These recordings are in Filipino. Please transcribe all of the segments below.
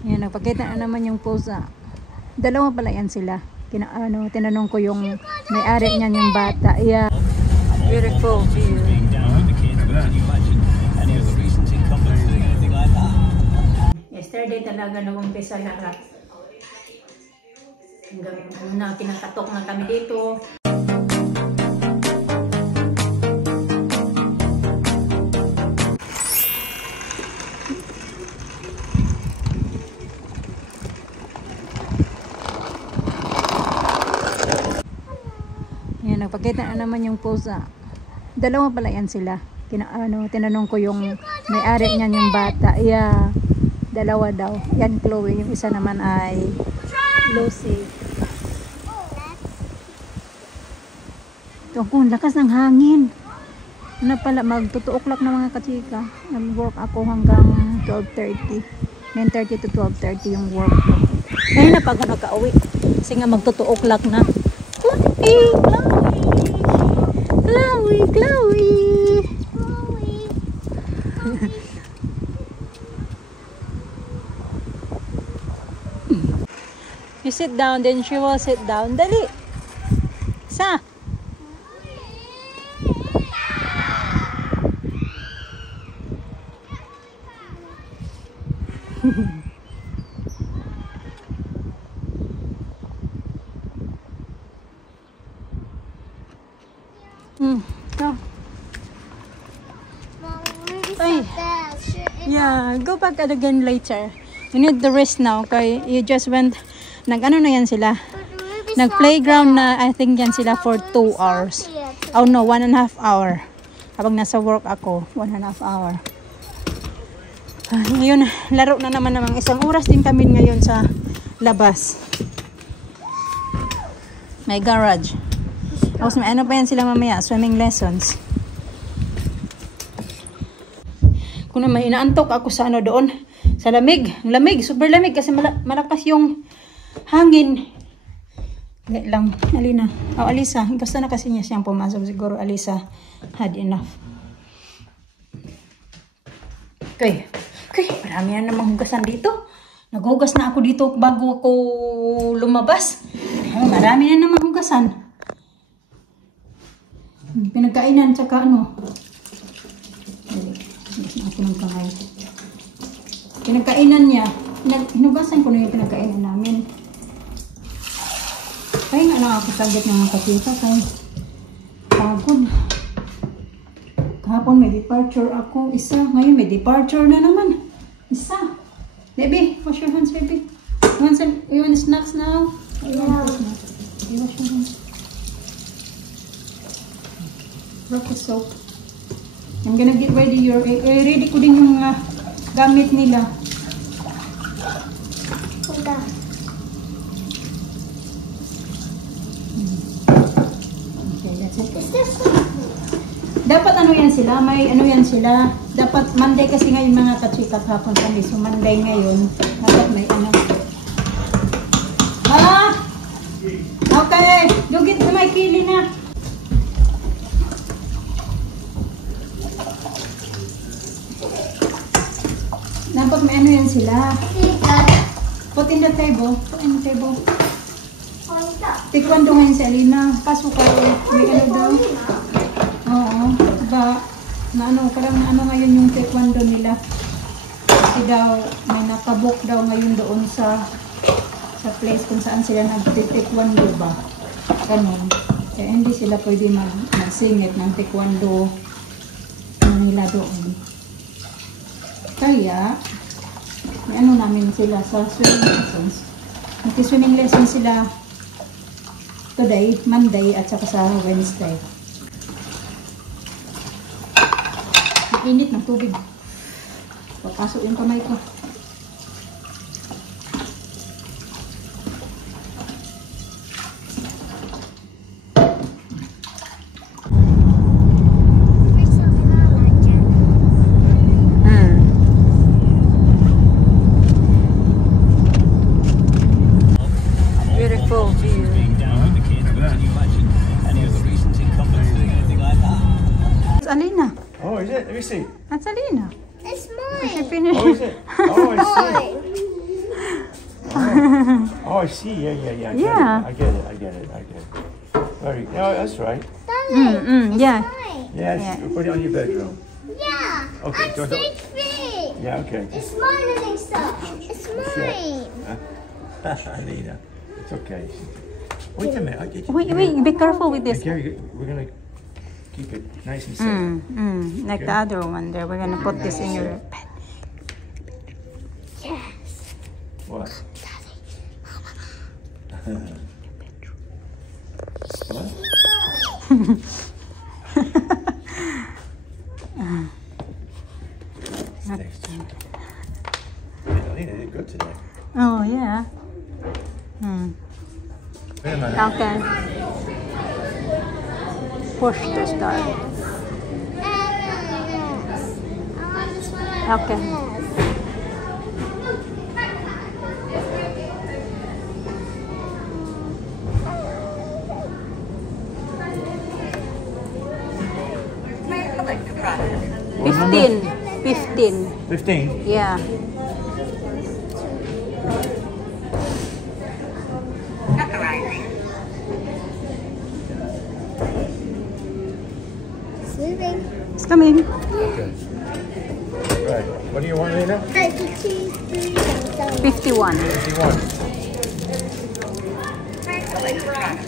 Yan, nagpakita na naman yung pose. Dalawa pala yan sila. Tinanong ko yung may-ari niyan yung bata. Yeah. Beautiful view. Yesterday talaga nag-umpisa lahat. Hanggang kinakatok na kami dito. Yan, nagpakita na naman yung pose. Dalawa pala yan sila. Tinanong ko yung may-ari niyan yung bata. Yeah. Dalawa daw. Yan Chloe. Yung isa naman ay Lucy. Ito kung lakas ng hangin. Ano pala, magtutuoklak na mga kachika. Nag-work ako hanggang 12:30. 9:30 to 12:30 yung work ko. Ngayon na pag nakauwi. Kasi nga magtutuoklak na. Chloe! Chloe! Chloe! You sit down, then she will sit down. Dali! Sa! Go. Ay. Yeah, go back again later. You need the rest now. Okay, you just went. Nag-ano na yan sila? Nag-playground na, I think yan sila for 2 hours. Oh no, 1.5 hour. Habang nasa work ako, 1.5 hour. Ngayon, laro na naman namang 1 oras din kami ngayon sa labas. May garage. Tapos may ano pa yan sila mamaya, swimming lessons. Kung naman inaantok ako sa ano doon, sa lamig. Lamig, super lamig kasi malakas yung hangin. Hindi lang, Alina. Oh, Alisa. Gusto na kasi niya siyang pumasok. Siguro Alisa had enough. Okay. Okay, marami na namang hugasan dito. Naghugas na ako dito bago ako lumabas. Marami na namang hugasan. Pinagkainan, tsaka ano. Hugas na ako ng kamay. Pinagkainan niya. Hinugasan ko na yung pinagkainan namin. Kaya nga lang ako saglit ng mga kapita. Kaya pagod. Kahapon may departure ako. Isa. Ngayon may departure na naman. Isa. Baby, wash your hands, baby. You want snacks now? Yeah. Okay, wash your hands. Rock the soap. I'm gonna get ready your... ready ko din yung gamit nila. Punta. Okay, that's it. Is this dapat ano yan sila? May ano yan sila? Dapat Monday kasi ngayon mga kachika hapon kami. So Monday ngayon. Dapat may ano. Ha? Okay. Dugit na may kili na. Dapat may ano yan sila. Put in the table. Put in the table. Taekwondo ngayon si Alina. Pasok kayo. May ano daw. Oo. Ba, na ano, parang ano ngayon yung taekwondo nila. Kasi daw, may nakabok daw ngayon doon sa place kung saan sila nag-taekwondo ba. Ganun. Kaya hindi sila pwede magsingit ng taekwondo nila doon. Kaya, may ano namin sila sa swimming lessons. Nag-swimming lessons sila today, Monday, at saka sa Wednesday. Init ng tubig. Papasok yung kamay ko. Beautiful view. It's Alina. Oh, is it? Let me see. That's Alina. It's mine. She finished. Oh, is it? Oh, I see. Oh, I see. Yeah. Yeah. I get it. Very. No, that's right. Yeah. Yes. Yeah. Put it on your bedroom. Yeah. Okay, I'm don't- stage free. Yeah. Okay. It's mine, Lisa. It's mine. Alina, it's okay. Wait a minute. Wait, be careful with this. Gary, we're gonna keep it nice and safe. Like the other one there. We're gonna put this in your bed. Yes. What? What? Thanks. Alina did good today. Oh, yeah. Wait a minute. Okay. Push to start. Okay. What number? 15. 15. Yeah. It's moving. It's coming. Okay. Right. What do you want, Lena? 53. 51. 51.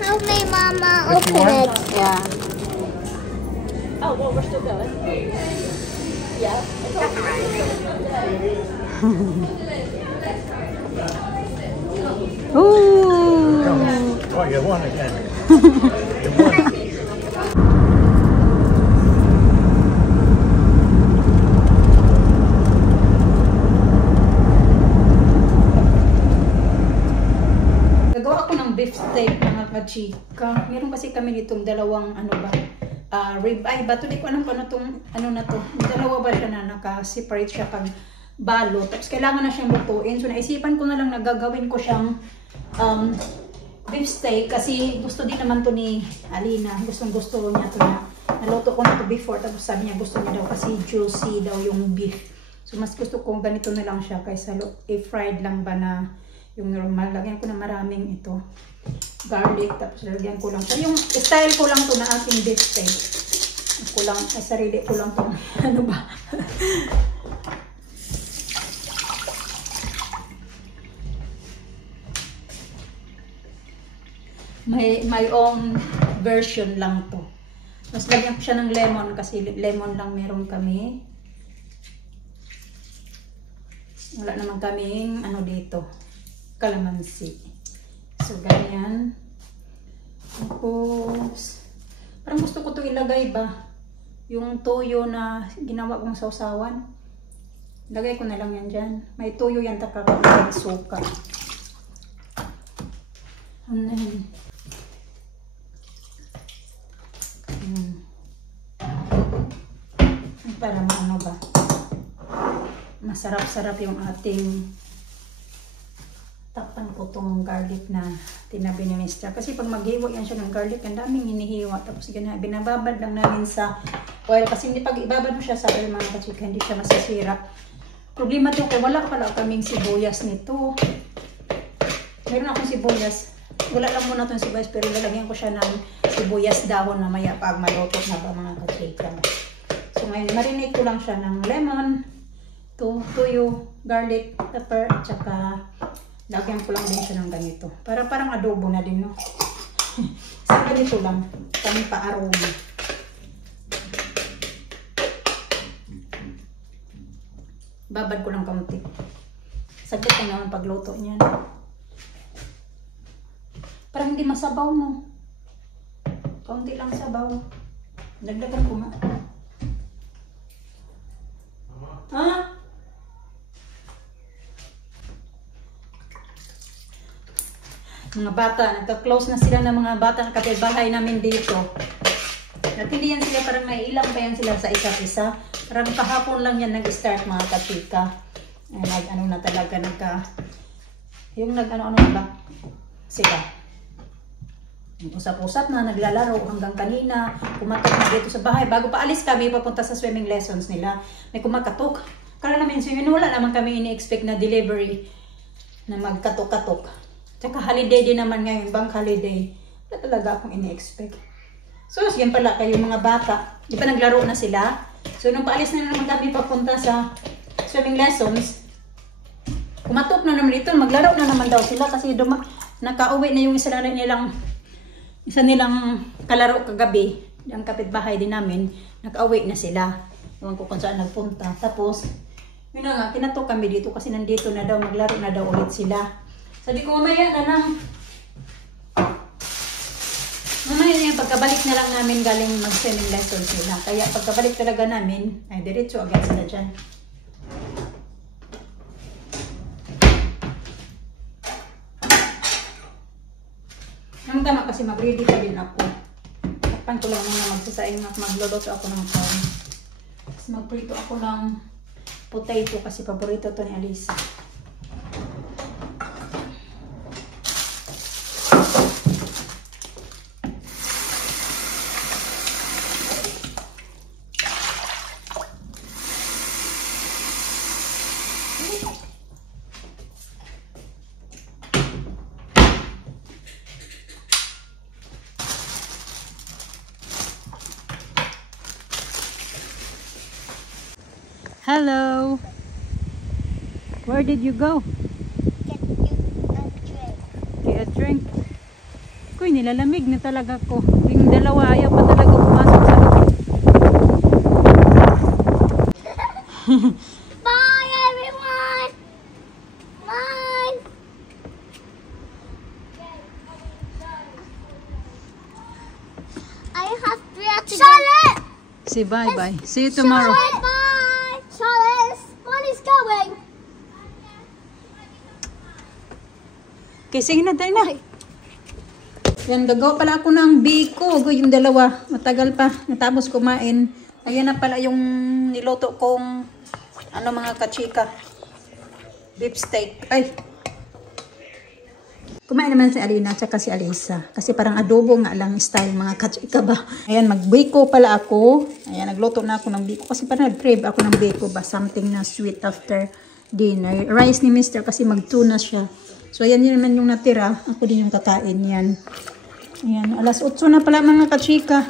Help me, Mama. 51? Open it. Yeah. Ooh. Oh, you won again. You won. Gagawa ako ng beef steak mga kachika. Meron kasi kami ditong dalawang ribeye ba? Hindi ko alam kung ano tong na to. Dalawa ba siya na naka-separate siya pag balot. Tapos kailangan na siyang lutuin. So naisipan ko na lang na gagawin ko siyang beef steak kasi gusto din naman to ni Alina. Gusto niya to na naluto ko na to before. Tapos sabi niya gusto niya daw kasi juicy daw yung beef. So mas gusto ko ganito na lang siya kaysa fried lang ba na yung normal. Lagyan ko na maraming ito. Garlic. Tapos lagyan ko lang. So yung style ko lang to na aking beef steak. Sarili ko lang to. Ano ba? my own version lang to. Mas lagyan ko siya ng lemon kasi lemon lang meron kami. Wala naman kaming dito. Kalamansi. So, ganyan. Tapos, parang gusto ko ito ilagay ba? Yung toyo na ginawa kong sausawan. Lagay ko na lang yan dyan. May toyo yan, takakapit suka. And then, para maano ba? Masarap-sarap yung ating takpan ko tong garlic na tinabi ni Mr. Kasi pag maghiwa yan siya ng garlic, ang daming hinihiwa. Tapos binababad lang namin sa oil. Kasi hindi pag ibabad mo siya sa oil mga kachika, hindi siya masisira. Problema to kaya wala pala kaming sibuyas nito. Meron akong sibuyas. Wala lang muna itong sibuyas pero lalagyan ko siya ng sibuyas dahon na maya pag maluto na ba mga kachika. So ngayon, marinate ko lang siya ng lemon, tuyo, garlic, pepper, at saka lagyan ko lang din siya ng ganito. Para parang adobo na din, no? Sa ganito lang. Kami pa aroma. Babad ko lang kaunti. Saglit ko naman pagluto niyan. Parang hindi masabaw, no? Kaunti lang sabaw. Dagdagan ko nga. Ha? Mga bata, nagka-close na sila ng mga bata ng kapitbahay namin dito. Natiliyan sila, parang may ilang pa yan sila sa isa't isa. Parang kahapon lang yan nag-start mga katika. Nag-ano na talaga, yung nag-ano-ano ba? Sila. Usap-usap na, naglalaro hanggang kanina. Kumatok na dito sa bahay. Bago pa alis kami, papunta sa swimming lessons nila. May kumakatok. Kala namin swimming, wala naman kami ini-expect na delivery na magkatok-katok. Tsaka holiday din naman ngayon, bank holiday. Wala talaga akong ini-expect. So, yan pala kayo mga bata. Di ba naglaro na sila? So, nung paalis na naman kami papunta sa swimming lessons, kumatok na naman dito, maglaro na naman daw sila kasi nakauwi na yung isa nilang kalaro kagabi. Ang kapitbahay din namin, nakauwi na sila. Ewan ko kung saan nagpunta. Tapos, yun na nga, kinatok kami dito kasi nandito na daw, maglaro na daw ulit sila. Sabi ko, mamaya na lang. Mamaya na yung pagkabalik na lang namin galing mag-swimming lessons nila. Kaya pagkabalik talaga namin, ay diretso agad sila dyan. Tama kasi mag-ready pa din ako. Takpan ko lang muna magsasaing at magluluto ako ng corn. Tapos magprito ako ng potato kasi paborito to ni Alisa. Hello. Where did you go? Get a drink. Kuy, nilalamig na talaga ko. Yung dalawa ayaw pa talaga pumasok sa loob. Bye, everyone. Bye. I have to Charlotte. Say bye-bye. See you tomorrow. Charlotte, bye. Charlotte, Molly's going. Okay, sige na, tayo na. Yan, gagawa pala ako ng biko. Yung dalawa, matagal pa. Natapos kumain. Ayan na pala yung niloto kong mga kachika. Beef steak. Ay! Kumain naman si Alina at si Alisa. Kasi parang adobo nga lang style mga kachika ba. Ayan, magbiko pala ako. Ayan, nagluto na ako ng biko. Kasi parang nag-crave ako ng biko ba. Something na sweet after dinner. Rice ni Mr. kasi magtuna siya. So, ayan yun naman yung natira. Ako din yung kakain yan. Ayan, alas 8 na pala mga kachika.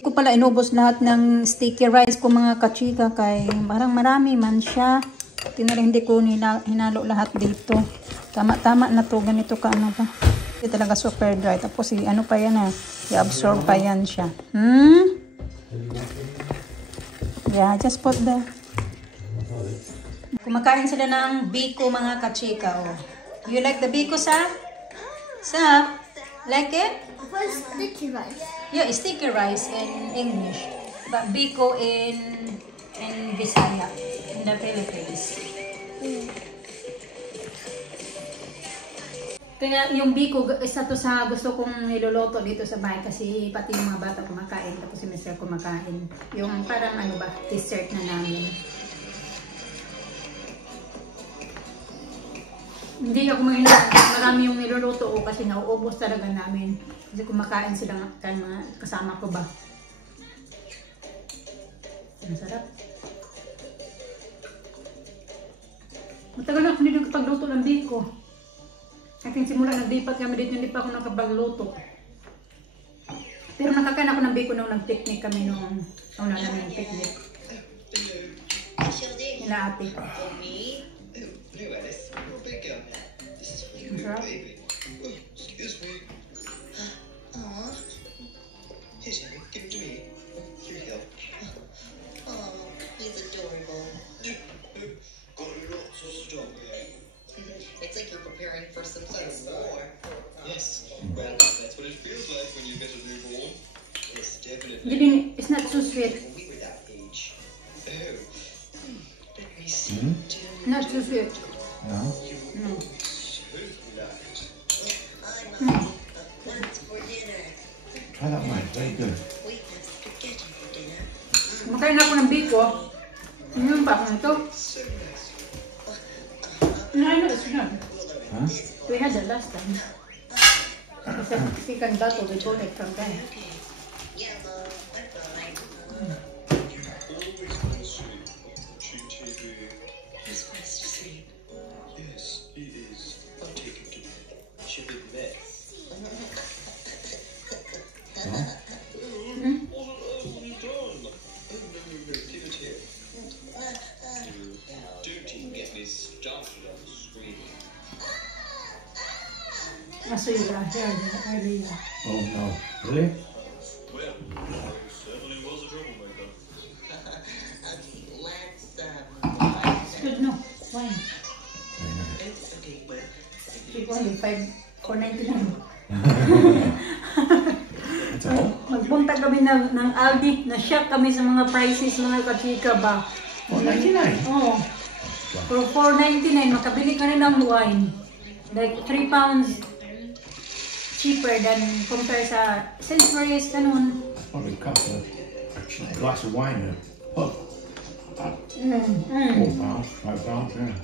Ko pala inubos lahat ng sticky rice ko mga kachika. Kay parang marami man siya. Hindi ko hinalo lahat dito. Tama-tama na to. Ganito ka ano ba. Hindi talaga super dry. Tapos ano pa yan i-absorb pa yan siya. Yeah, just put the... Kumakain sila ng biko mga kachika. Oh. You like the biko, Sa? Sa? Like it? What's sticky rice? Yeah, sticky rice in English. But biko in Bisaya. In the Philippines. Kaya yung biko, isa to sa gusto kong niluluto dito sa bahay kasi pati yung mga bata kumakain tapos si Mr. kumakain. Yung parang dessert na namin. Hindi ako marami yung niluluto ko kasi nauubos talaga namin. Kasi kumakain sila mga kasama ko ba. Masarap. Matagal na ako hindi nakapagluto ng biko. I think simula naglipat kami dito, hindi pa ako nakapagluto. Pero nakakain ako ng biko nung nag-picnic kami nung namin yung picnic. Nila ate. Masarap. Excuse me. Aww. Hey, Jerry, give it to me. Here you go. Oh, he's adorable. Got a lot of stuff. It's like you're preparing for some sort of war. Yes. Well, that's what it feels like when you get a newborn. Yes, definitely. It's not so sweet. When we were that age. Oh. Let me see. Not so sweet. No? No. Try that one. Very good. Kumakain ako ng biko. Ano pa ako nito? No, I know it's not. Huh? We had that last time. It's a second bottle. We bought it from there. He's fast asleep. Yes, he is. started off screaming. Aso yung hair earlier. Oh no. Really? Well, he certainly was a troublemaker. Okay, let's It's good, no? Wine. Very nice. Okay, well, Cheap only, 4.99. That's all? Magpunta kami ng Aldi. Na-shock kami sa mga prices, mga kachika ba? $4.99. Oo. For 4.99, makabili ka rin ng wine. Like 3 pounds cheaper than compare sa Sainsbury's, ganun. Probably cost a glass of wine a pub. Mm. 4 pounds, 5 pounds, yeah.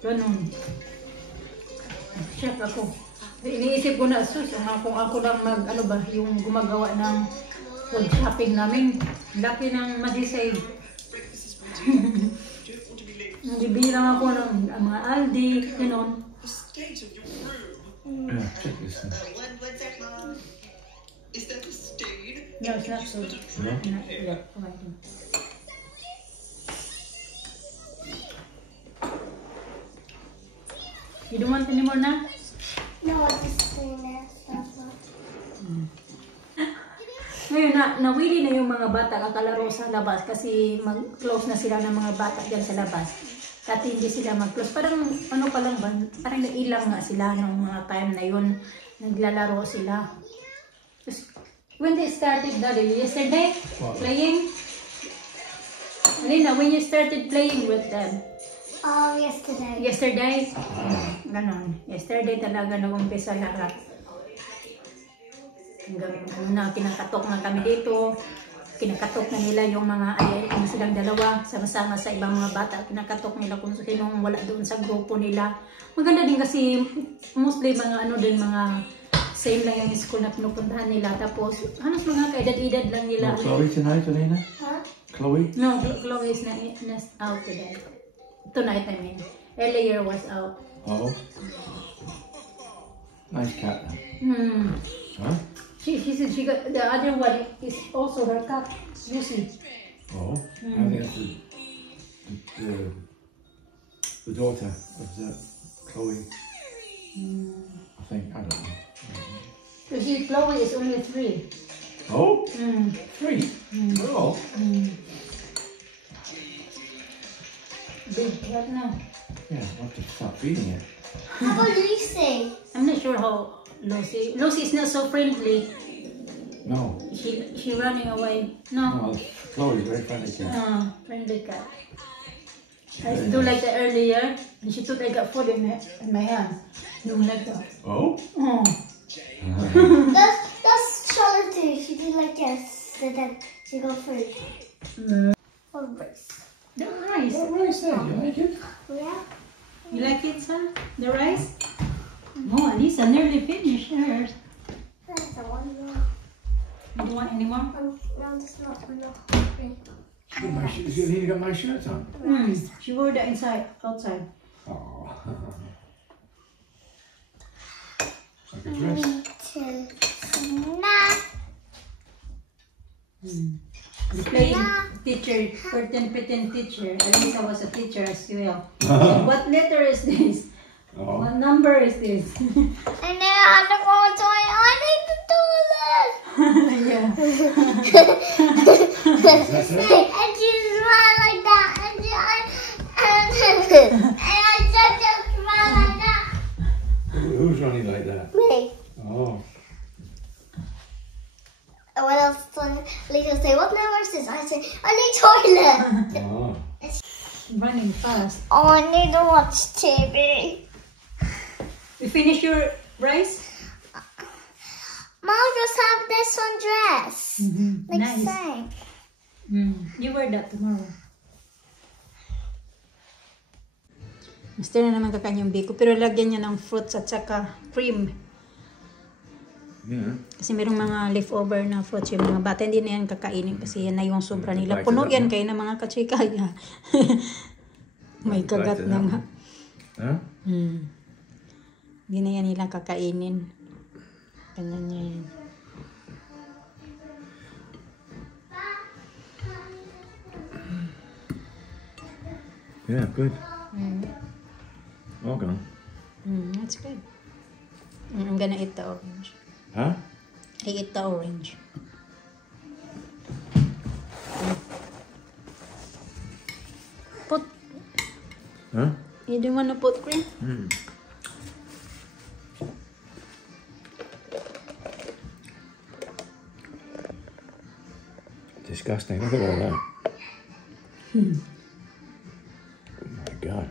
Ganun. Shock ako. Iniisip ko na, sus, kung ako lang ano ba, yung gumagawa ng food shopping namin, laki ng masisave. Bibili lang ako ng mga Aldi, gano'n. Yeah, check this thing. what's that, Mom? Is that the stain? No, it's not so. No? Not yet. Okay. You don't want any more na? No, it's just doing that stuff. Ngayon, nawili na yung mga bata kakalaro sa labas kasi mag-close na sila ng mga bata dyan sa labas. Dati hindi sila mag-close. Parang ano pa lang ba? Parang nailang nga sila ng mga time na yun. Naglalaro sila. When they started, Daddy, yesterday, playing? Alina, when you started playing with them? Yesterday. Yesterday? Ganon. Yesterday talaga nag-umpisa lahat. Hanggang una, kinakatok na kami dito. Kinakatok na nila yung mga yung silang dalawa. Sama-sama sa ibang mga bata. Kinakatok nila kung sinong wala doon sa grupo nila. Maganda din kasi mostly mga ano din, mga same lang yung school na pinupuntahan nila. Tapos, halos mga kaedad-edad lang nila. No Chloe tonight, Alina? Huh? Chloe? No, Chloe is not out today. Tonight, I mean. Earlier was out. Oh. Nice cat, then. Huh? She said she got the other one is also her cat, Lucy. Oh. I think that's the daughter of Chloe. I think, I don't know. So Chloe is only 3. Oh? 3? Oh. Big cat now. Yeah, I'll have to start feeding it. How about Lucy? I'm not sure how Lucy is not so friendly. No. She running away. No. No, Chloe's very friendly cat. Friendly cat. I used to do like that earlier, and she thought I got food in my hand. No, like that. Oh? Oh. That's Charlotte too. She did like this, and then she got food. Or rice. The rice. What rice there? You like it? Yeah. You like it, son? The rice? Oh, Lisa nearly finished hers. That's the one. You don't want any more? No, that's not enough. You got my shirt on. She wore that outside. Oh. Like a dress. 1, 2, snack. The playing teacher, pretend teacher. Elisa was a teacher as well. And what letter is this? Oh. What number is this? And then I have to go to I need the toilet. Yeah. That's it? And she ran like that. And I just ran like that. Who's running like that? Me. Oh. And when else Lisa say, what number is this? I say, I need toilet. Oh. Running fast. Oh, I need to watch TV. You finish your rice? Mom just have this one dress. Like Nice. same. You wear that tomorrow. Mister na naman kakain yung biko, pero lagyan niya ng fruits at saka cream. Yeah. Kasi merong mga leftover na fruits yung mga bata. Hindi na yan kakainin kasi yan na yung sobra nila. Like Puno that, yan no? kayo ng mga kachikaya. May kagat Like na that. nga. Huh? Hindi na yan nilang kakainin. Ganyan niya yan. Yeah, good. Mm. Well done. That's good. I'm gonna eat the orange. Huh? I eat the orange. Put. Huh? You don't want to put cream? Disgusting. Look at all that. Oh my God.